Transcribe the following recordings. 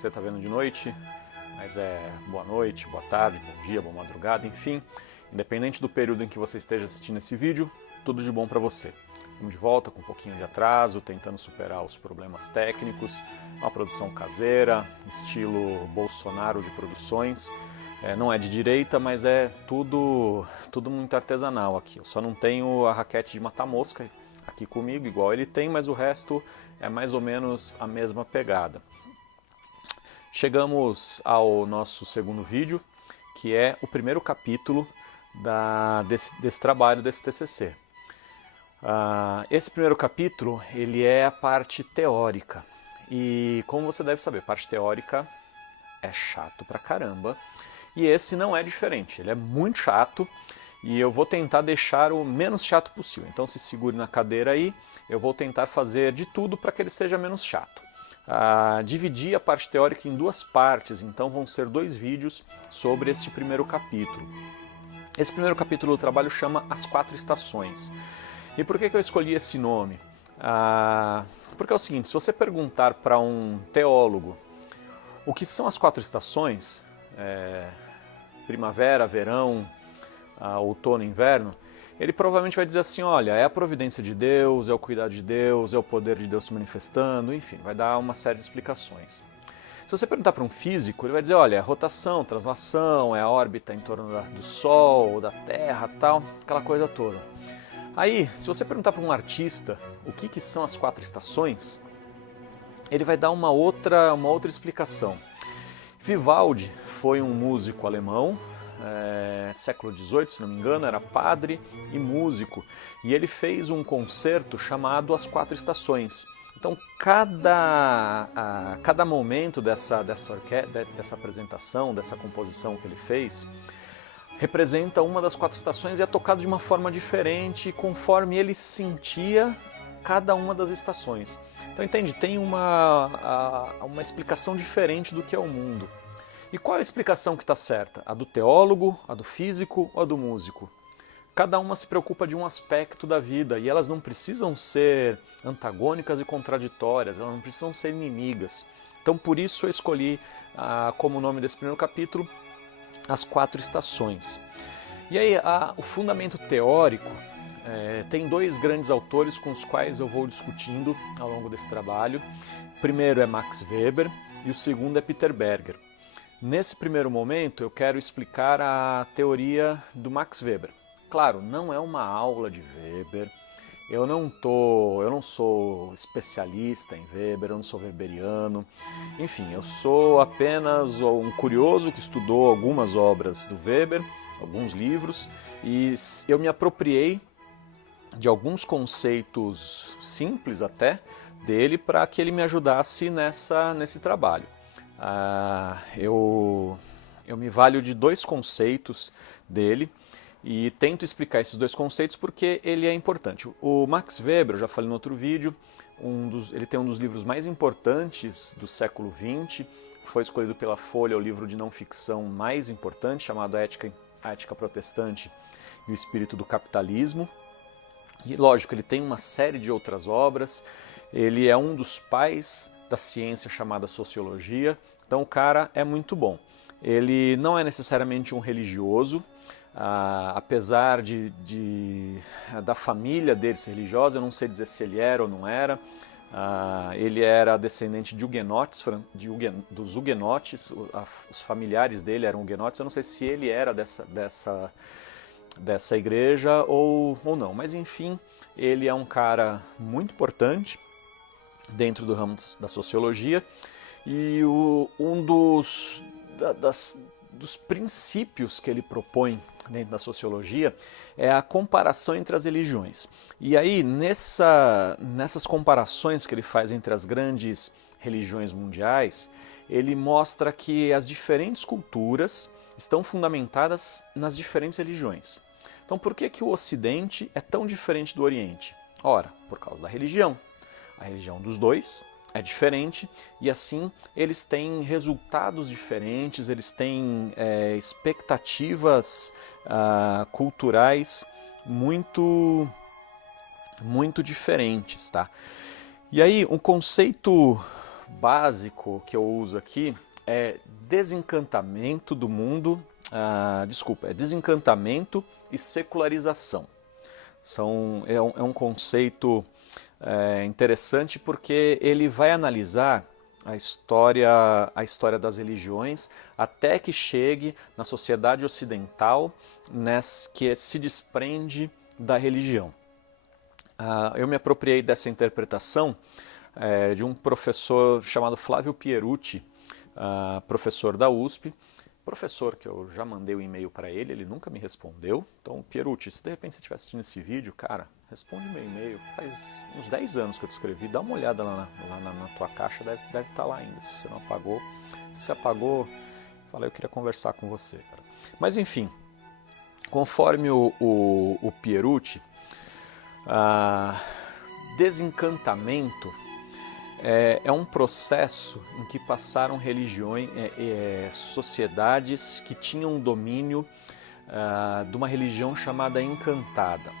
você está vendo de noite, mas é boa noite, boa tarde, bom dia, boa madrugada, enfim. Independente do período em que você esteja assistindo esse vídeo, tudo de bom para você. Estamos de volta com um pouquinho de atraso, tentando superar os problemas técnicos, uma produção caseira, estilo Bolsonaro de produções. Não é de direita, mas é tudo muito artesanal aqui. Eu só não tenho a raquete de matar mosca aqui comigo, igual ele tem, mas o resto é mais ou menos a mesma pegada. Chegamos ao nosso segundo vídeo, que é o primeiro capítulo desse trabalho, desse TCC. Esse primeiro capítulo, ele é a parte teórica. E como você deve saber, parte teórica é chato pra caramba. E esse não é diferente, ele é muito chato e eu vou tentar deixar o menos chato possível. Então se segure na cadeira aí, eu vou tentar fazer de tudo para que ele seja menos chato. Dividi a parte teórica em duas partes, então vão ser 2 vídeos sobre este primeiro capítulo. Esse primeiro capítulo do trabalho chama As 4 Estações. E por que eu escolhi esse nome? Porque é o seguinte, se você perguntar para um teólogo o que são as 4 estações, primavera, verão, outono e inverno, ele provavelmente vai dizer assim, olha, é a providência de Deus, é o cuidado de Deus, é o poder de Deus se manifestando, enfim, vai dar uma série de explicações. Se você perguntar para um físico, ele vai dizer, olha, é rotação, translação, é a órbita em torno do Sol, da Terra, tal, aquela coisa toda. Aí, se você perguntar para um artista o que são as 4 estações, ele vai dar uma outra explicação. Vivaldi foi um músico alemão, século XVIII, se não me engano, era padre e músico, e ele fez um concerto chamado As 4 Estações. Então, cada momento dessa apresentação, dessa composição que ele fez, representa uma das 4 estações e é tocado de uma forma diferente, conforme ele sentia cada uma das estações. Então, entende? Tem uma explicação diferente do que é o mundo. E qual é a explicação que está certa? A do teólogo, a do físico ou a do músico? Cada uma se preocupa de um aspecto da vida e elas não precisam ser antagônicas e contraditórias, elas não precisam ser inimigas. Então, por isso eu escolhi como nome desse primeiro capítulo As 4 Estações. E aí, o fundamento teórico tem 2 grandes autores com os quais eu vou discutindo ao longo desse trabalho. O primeiro é Max Weber e o segundo é Peter Berger. Nesse primeiro momento eu quero explicar a teoria do Max Weber. Claro, não é uma aula de Weber, eu não sou especialista em Weber, eu não sou weberiano, enfim, eu sou apenas um curioso que estudou algumas obras do Weber, alguns livros, e eu me apropriei de alguns conceitos simples até dele para que ele me ajudasse nesse trabalho. Eu me valho de 2 conceitos dele e tento explicar esses 2 conceitos porque ele é importante. O Max Weber, eu já falei no outro vídeo, ele tem um dos livros mais importantes do século XX, foi escolhido pela Folha o livro de não ficção mais importante, chamado A Ética Protestante e o Espírito do Capitalismo. E lógico, ele tem uma série de outras obras, ele é um dos pais da ciência chamada sociologia, então o cara é muito bom. Ele não é necessariamente um religioso, apesar da família dele ser religiosa, eu não sei dizer se ele era ou não era. Ele era descendente de huguenotes, dos huguenotes, os familiares dele eram huguenotes, eu não sei se ele era dessa igreja ou não, mas enfim, ele é um cara muito importante dentro do ramo da sociologia e um dos princípios que ele propõe dentro da sociologia é a comparação entre as religiões. E aí, nessas comparações que ele faz entre as grandes religiões mundiais, ele mostra que as diferentes culturas estão fundamentadas nas diferentes religiões. Então, por que o Ocidente é tão diferente do Oriente? Ora, por causa da religião. A religião dos dois é diferente e assim eles têm resultados diferentes, eles têm expectativas culturais muito diferentes, tá? E aí um conceito básico que eu uso aqui é desencantamento do mundo, é desencantamento e secularização. É um conceito interessante porque ele vai analisar a história das religiões até que chegue na sociedade ocidental, que se desprende da religião. Eu me apropriei dessa interpretação de um professor chamado Flávio Pierucci, professor da USP, professor que eu já mandei um e-mail para ele, ele nunca me respondeu. Então, Pierucci, se de repente você estiver assistindo esse vídeo, cara, responde meu e-mail. Faz uns 10 anos que eu te escrevi, dá uma olhada lá na tua caixa, deve estar lá ainda, se você não apagou. Se você apagou, falei, eu queria conversar com você, cara. Mas enfim, conforme o Pierucci, desencantamento é um processo em que passaram religiões, sociedades que tinham domínio de uma religião chamada encantada.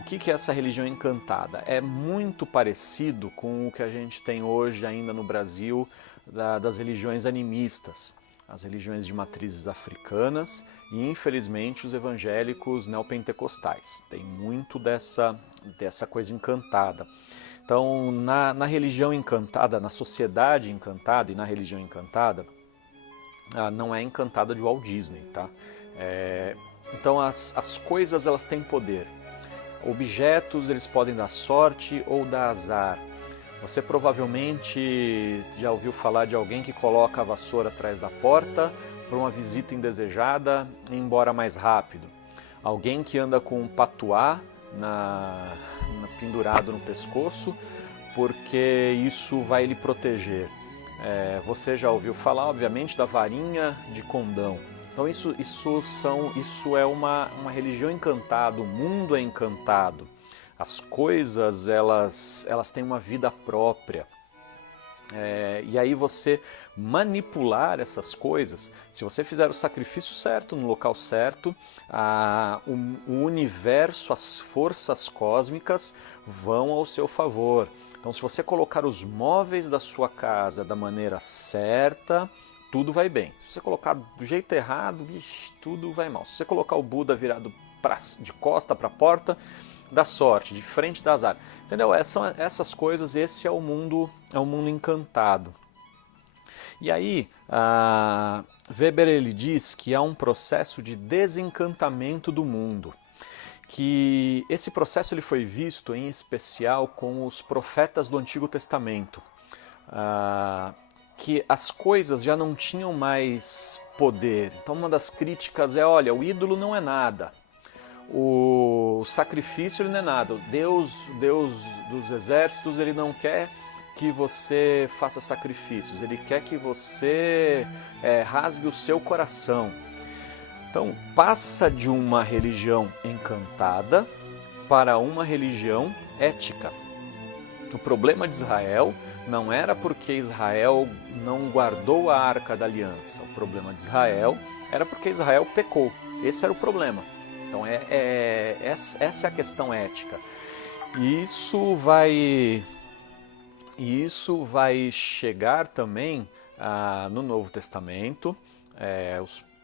O que é essa religião encantada? É muito parecido com o que a gente tem hoje ainda no Brasil das religiões animistas, as religiões de matrizes africanas e, infelizmente, os evangélicos neopentecostais. Tem muito dessa coisa encantada. Então, na religião encantada, na sociedade encantada e na religião encantada, não é encantada de Walt Disney, tá? Então, as coisas elas têm poder. Objetos eles podem dar sorte ou dar azar. Você provavelmente já ouviu falar de alguém que coloca a vassoura atrás da porta para uma visita indesejada e ir embora mais rápido. Alguém que anda com um patuá pendurado no pescoço, porque isso vai lhe proteger. Você já ouviu falar, obviamente, da varinha de condão. Então isso é uma religião encantada, o mundo é encantado. As coisas elas têm uma vida própria. E aí você manipular essas coisas, se você fizer o sacrifício certo, no local certo, o universo, as forças cósmicas vão ao seu favor. Então se você colocar os móveis da sua casa da maneira certa, tudo vai bem. Se você colocar do jeito errado, tudo vai mal. Se você colocar o Buda virado de costa para a porta, dá sorte, de frente dá azar. Entendeu? Essas coisas, esse é o mundo encantado. E aí, Weber ele diz que há um processo de desencantamento do mundo. Que esse processo ele foi visto em especial com os profetas do Antigo Testamento. Que as coisas já não tinham mais poder. Então uma das críticas é, olha, o ídolo não é nada. O sacrifício ele não é nada. Deus dos exércitos ele não quer que você faça sacrifícios, ele quer que você rasgue o seu coração. Então passa de uma religião encantada para uma religião ética. O problema de Israel não era porque Israel não guardou a Arca da Aliança. O problema de Israel era porque Israel pecou. Esse era o problema. Então essa é a questão ética. E isso vai chegar também no Novo Testamento.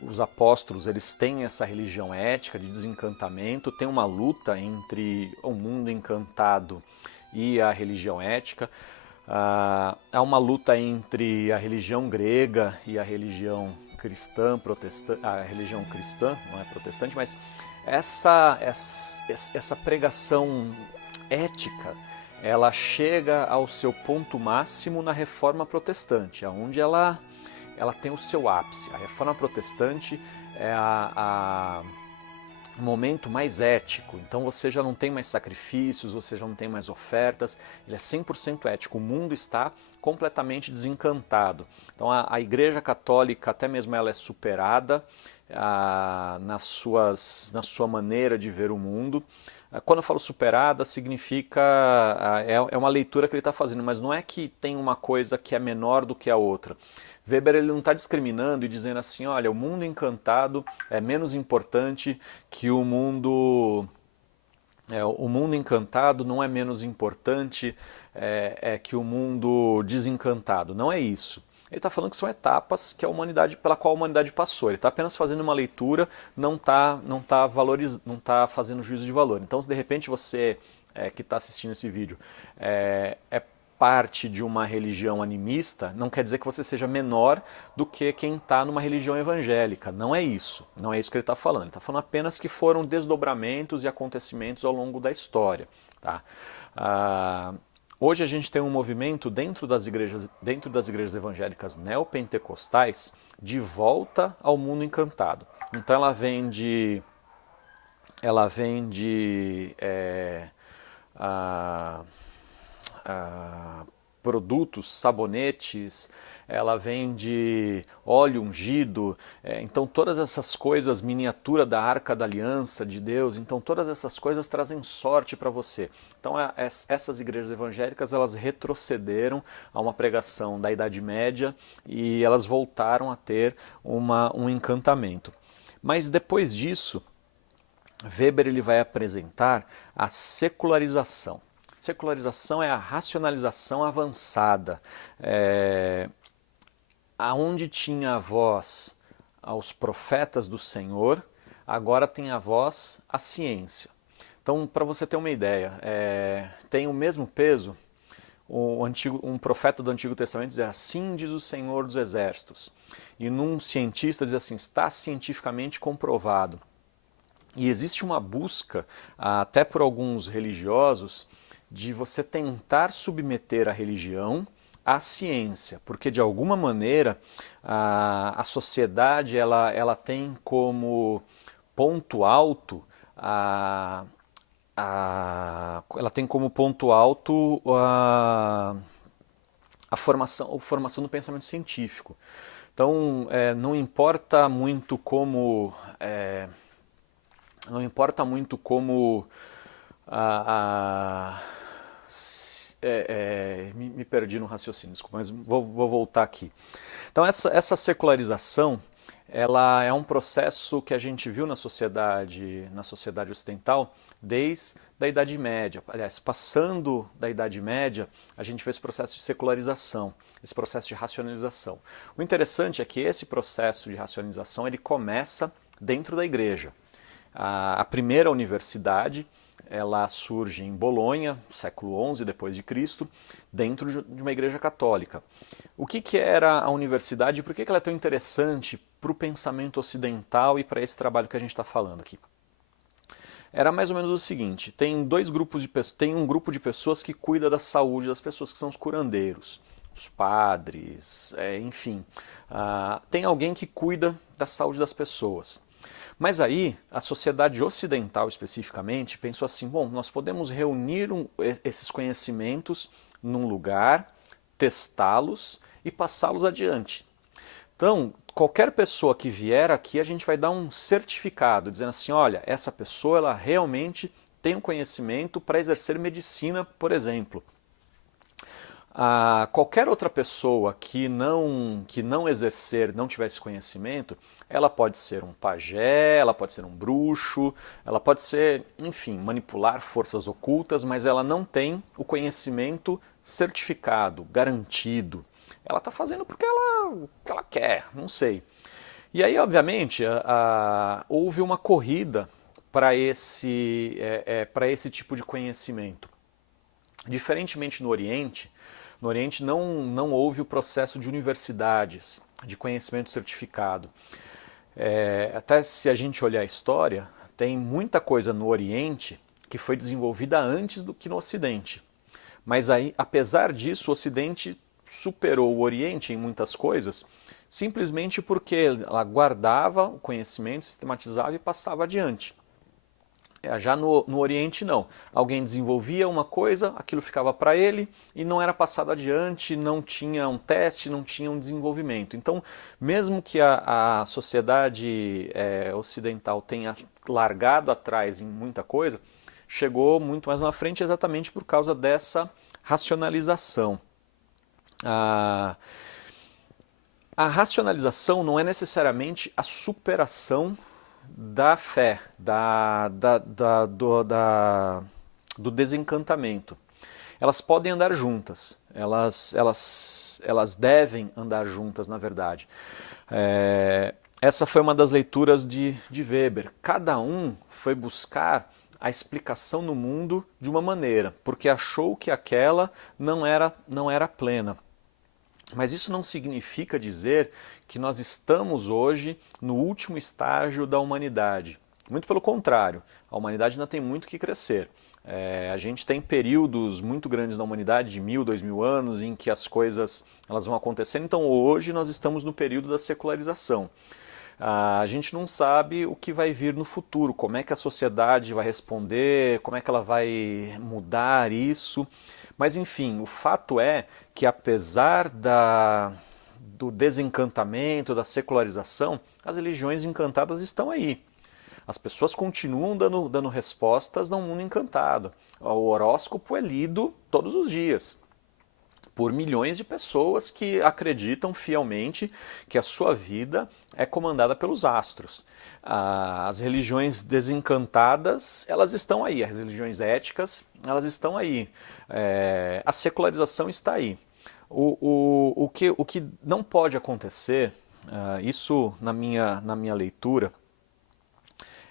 Os apóstolos eles têm essa religião ética de desencantamento, tem uma luta entre o mundo encantado e a religião ética. Há uma luta entre a religião grega e a religião cristã, protestante, a religião cristã, não é protestante, mas essa pregação ética, ela chega ao seu ponto máximo na Reforma Protestante, onde ela tem o seu ápice. A Reforma Protestante é o momento mais ético, então você já não tem mais sacrifícios, você já não tem mais ofertas, ele é 100% ético, o mundo está completamente desencantado. Então a Igreja Católica, até mesmo ela é superada na sua maneira de ver o mundo. Quando eu falo superada, significa, é uma leitura que ele está fazendo, mas não é que tem uma coisa que é menor do que a outra. Weber ele não está discriminando e dizendo assim, olha, o mundo encantado é menos importante que o mundo O mundo encantado não é menos importante que o mundo desencantado. Não é isso. Ele está falando que são etapas que a humanidade, pela qual a humanidade passou. Ele está apenas fazendo uma leitura, não tá fazendo juízo de valor. Então, de repente, você que está assistindo esse vídeo é parte de uma religião animista, não quer dizer que você seja menor do que quem está numa religião evangélica. Não é isso. Não é isso que ele está falando. Ele está falando apenas que foram desdobramentos e acontecimentos ao longo da história. Tá? Hoje a gente tem um movimento dentro das igrejas evangélicas neopentecostais de volta ao mundo encantado. Então ela vem de produtos, sabonetes, ela vende óleo ungido, então todas essas coisas, miniatura da Arca da Aliança de Deus, então todas essas coisas trazem sorte para você. Então essas igrejas evangélicas, elas retrocederam a uma pregação da Idade Média e elas voltaram a ter um encantamento. Mas depois disso, Weber ele vai apresentar a secularização. Secularização é a racionalização avançada. Aonde tinha a voz aos profetas do Senhor, agora tem a voz à ciência. Então, para você ter uma ideia, tem o mesmo peso um profeta do Antigo Testamento dizer assim diz o Senhor dos Exércitos. E num cientista diz assim, está cientificamente comprovado. E existe uma busca, até por alguns religiosos, de você tentar submeter a religião à ciência, porque de alguma maneira a sociedade ela tem como ponto alto a formação do pensamento científico. Então não importa muito como me perdi no raciocínio, desculpa, mas vou voltar aqui. Então essa secularização, ela é um processo que a gente viu na sociedade ocidental desde a Idade Média. Aliás, passando da Idade Média, a gente vê esse processo de secularização, esse processo de racionalização. O interessante é que esse processo de racionalização ele começa dentro da igreja. A primeira universidade ela surge em Bolonha, século XI depois de Cristo, dentro de uma igreja católica. O que era a universidade e por que ela é tão interessante para o pensamento ocidental e para esse trabalho que a gente está falando aqui? Era mais ou menos o seguinte, tem um grupo de pessoas que cuida da saúde das pessoas, que são os curandeiros, os padres, enfim. Tem alguém que cuida da saúde das pessoas. Mas aí, a sociedade ocidental especificamente pensou assim, bom, nós podemos reunir esses conhecimentos num lugar, testá-los e passá-los adiante. Então, qualquer pessoa que vier aqui, a gente vai dar um certificado, dizendo assim, olha, essa pessoa ela realmente tem um conhecimento para exercer medicina, por exemplo. Qualquer outra pessoa que não exercer, não tiver esse conhecimento, ela pode ser um pajé, ela pode ser um bruxo, ela pode ser, enfim, manipular forças ocultas, mas ela não tem o conhecimento certificado, garantido. Ela está fazendo porque ela quer, não sei. E aí, obviamente, houve uma corrida para esse tipo de conhecimento. Diferentemente no Oriente não houve o processo de universidades, de conhecimento certificado. Até se a gente olhar a história, tem muita coisa no Oriente que foi desenvolvida antes do que no Ocidente. Mas aí, apesar disso, o Ocidente superou o Oriente em muitas coisas, simplesmente porque ela guardava o conhecimento, sistematizava e passava adiante. Já no Oriente não. Alguém desenvolvia uma coisa, aquilo ficava para ele e não era passado adiante, não tinha um teste, não tinha um desenvolvimento. Então, mesmo que a sociedade ocidental tenha largado atrás em muita coisa, chegou muito mais na frente exatamente por causa dessa racionalização. A racionalização não é necessariamente a superação da fé, do desencantamento. Elas podem andar juntas, elas devem andar juntas, na verdade. Essa foi uma das leituras de Weber. Cada um foi buscar a explicação no mundo de uma maneira, porque achou que aquela não era plena. Mas isso não significa dizer que nós estamos hoje no último estágio da humanidade. Muito pelo contrário, a humanidade ainda tem muito que crescer. A gente tem períodos muito grandes na humanidade, de 1000, 2000 anos, em que as coisas elas vão acontecendo. Então hoje nós estamos no período da secularização. A gente não sabe o que vai vir no futuro, como é que a sociedade vai responder, como é que ela vai mudar isso. Mas enfim, o fato é que apesar do desencantamento, da secularização, as religiões encantadas estão aí. As pessoas continuam dando respostas num mundo encantado. O horóscopo é lido todos os dias por milhões de pessoas que acreditam fielmente que a sua vida é comandada pelos astros. As religiões desencantadas, elas estão aí, as religiões éticas, elas estão aí. A secularização está aí. O que não pode acontecer, isso na minha leitura,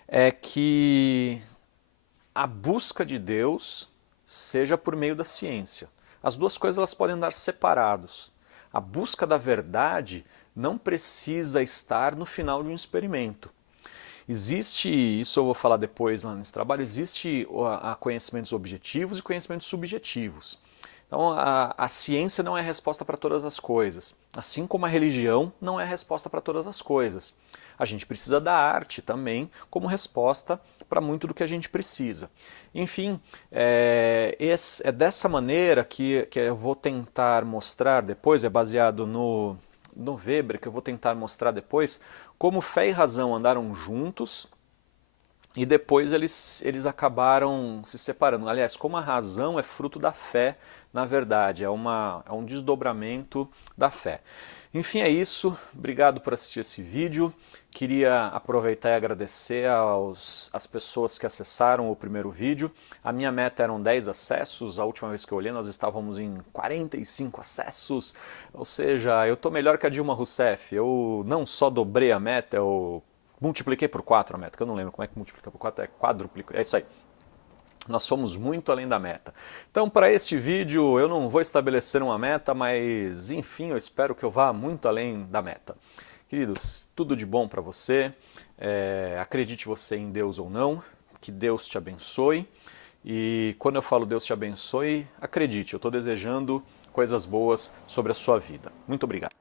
é que a busca de Deus seja por meio da ciência. As duas coisas elas podem andar separados. A busca da verdade não precisa estar no final de um experimento. Existe, isso eu vou falar depois lá nesse trabalho, existe conhecimentos objetivos e conhecimentos subjetivos. Então a ciência não é a resposta para todas as coisas, assim como a religião não é a resposta para todas as coisas. A gente precisa da arte também como resposta para muito do que a gente precisa. Enfim, é dessa maneira que eu vou tentar mostrar depois, é baseado no Weber, que eu vou tentar mostrar depois, como fé e razão andaram juntos e depois eles acabaram se separando. Aliás, como a razão é fruto da fé, na verdade, é um desdobramento da fé. Enfim, é isso. Obrigado por assistir esse vídeo. Queria aproveitar e agradecer às pessoas que acessaram o primeiro vídeo. A minha meta eram 10 acessos, a última vez que eu olhei nós estávamos em 45 acessos, ou seja, eu estou melhor que a Dilma Rousseff. Eu não só dobrei a meta, eu multipliquei por 4 a meta, que eu não lembro como é que multiplica por 4, é quadruplica, é isso aí. Nós fomos muito além da meta. Então, para este vídeo, eu não vou estabelecer uma meta, mas, enfim, eu espero que eu vá muito além da meta. Queridos, tudo de bom para você. Acredite você em Deus ou não, que Deus te abençoe. E quando eu falo Deus te abençoe, acredite, eu estou desejando coisas boas sobre a sua vida. Muito obrigado.